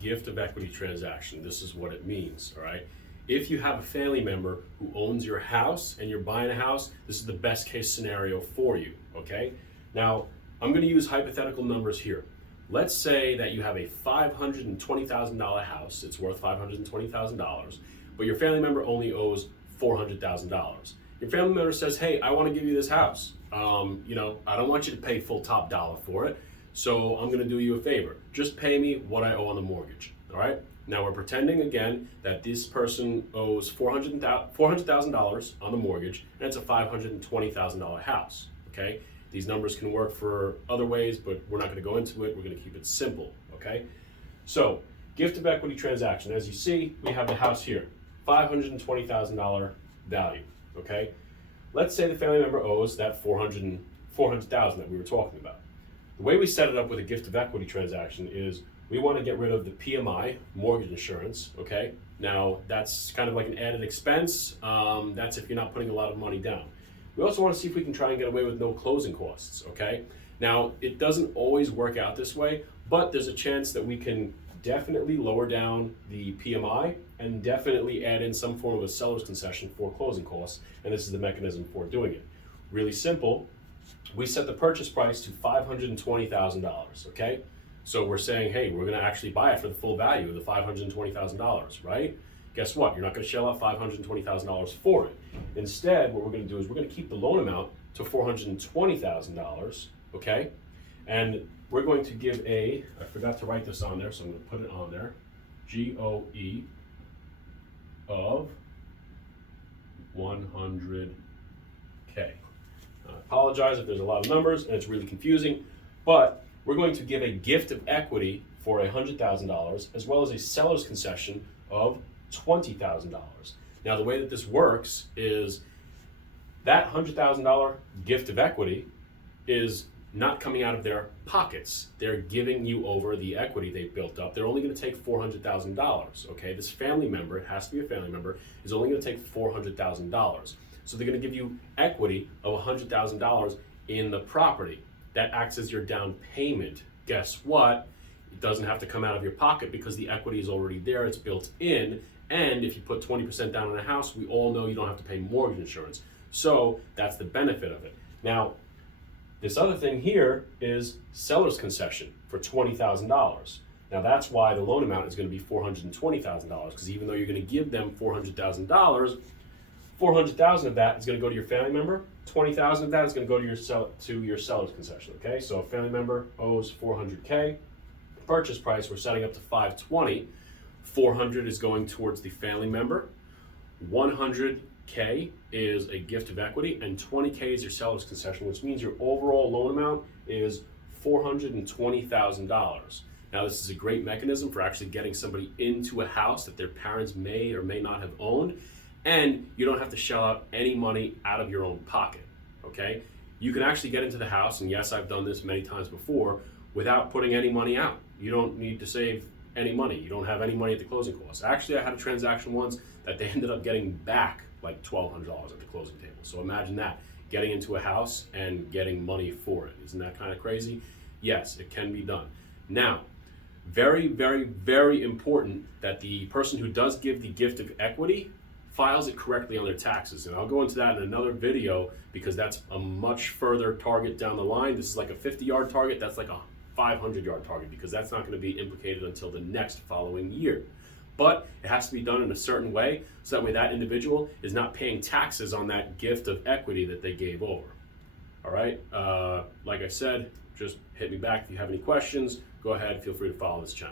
gift of equity transaction, this is what it means, all right? If you have a family member who owns your house and you're buying a house, this is the best case scenario for you, okay? Now, I'm gonna use hypothetical numbers here. Let's say that you have a $520,000 house, it's worth $520,000, but your family member only owes $400,000. Your family member says, hey, I wanna give you this house. I don't want you to pay full top dollar for it, so I'm gonna do you a favor. Just pay me what I owe on the mortgage, all right? Now we're pretending again that this person owes $400,000 on the mortgage, and it's a $520,000 house, okay? These numbers can work for other ways, but we're not gonna go into it. We're gonna keep it simple, okay? So, gift of equity transaction. As you see, we have the house here, $520,000 value, okay? Let's say the family member owes that $400,000 that we were talking about. The way we set it up with a gift of equity transaction is we want to get rid of the PMI, mortgage insurance, okay? Now, that's kind of like an added expense. That's if you're not putting a lot of money down. We also want to see if we can try and get away with no closing costs, okay? Now, it doesn't always work out this way, but there's a chance that we can definitely lower down the PMI and definitely add in some form of a seller's concession for closing costs, and this is the mechanism for doing it. Really simple. We set the purchase price to $520,000, okay? So we're saying, hey, we're gonna actually buy it for the full value of the $520,000, right? Guess what? You're not gonna shell out $520,000 for it. Instead, what we're gonna do is we're gonna keep the loan amount to $420,000, okay? And we're going to give I forgot to write this on there, so I'm gonna put it on there, GOE of 100K. I apologize if there's a lot of numbers and it's really confusing, but we're going to give a gift of equity for $100,000 as well as a seller's concession of $20,000. Now, the way that this works is that $100,000 gift of equity is not coming out of their pockets. They're giving you over the equity they've built up. They're only going to take $400,000, okay? This family member, it has to be a family member, is only going to take $400,000. So they're going to give you equity of $100,000 in the property. That acts as your down payment. Guess what? It doesn't have to come out of your pocket because the equity is already there, it's built in, and if you put 20% down on a house, we all know you don't have to pay mortgage insurance. So that's the benefit of it. Now, this other thing here is seller's concession for $20,000. Now that's why the loan amount is going to be $420,000, because even though you're going to give them $400,000, $400,000 of that is going to go to your family member. $20,000 of that is going to go to your seller's concession. Okay, so a family member owes $400K. Purchase price we're setting up to $520. $400 is going towards the family member. $100K is a gift of equity, and $20K is your seller's concession, which means your overall loan amount is $420,000. Now, this is a great mechanism for actually getting somebody into a house that their parents may or may not have owned, and you don't have to shell out any money out of your own pocket, okay? You can actually get into the house, and yes, I've done this many times before, without putting any money out. You don't need to save any money. You don't have any money at the closing costs. Actually, I had a transaction once that they ended up getting back like $1,200 at the closing table. So imagine that, getting into a house and getting money for it. Isn't that kind of crazy? Yes, it can be done. Now, very, very, very important that the person who does give the gift of equity files it correctly on their taxes. And I'll go into that in another video because that's a much further target down the line. This is like a 50-yard target. That's like a 500-yard target because that's not going to be implicated until the next following year. But it has to be done in a certain way so that way that individual is not paying taxes on that gift of equity that they gave over. All right, like I said, just hit me back if you have any questions. Go ahead, feel free to follow this channel.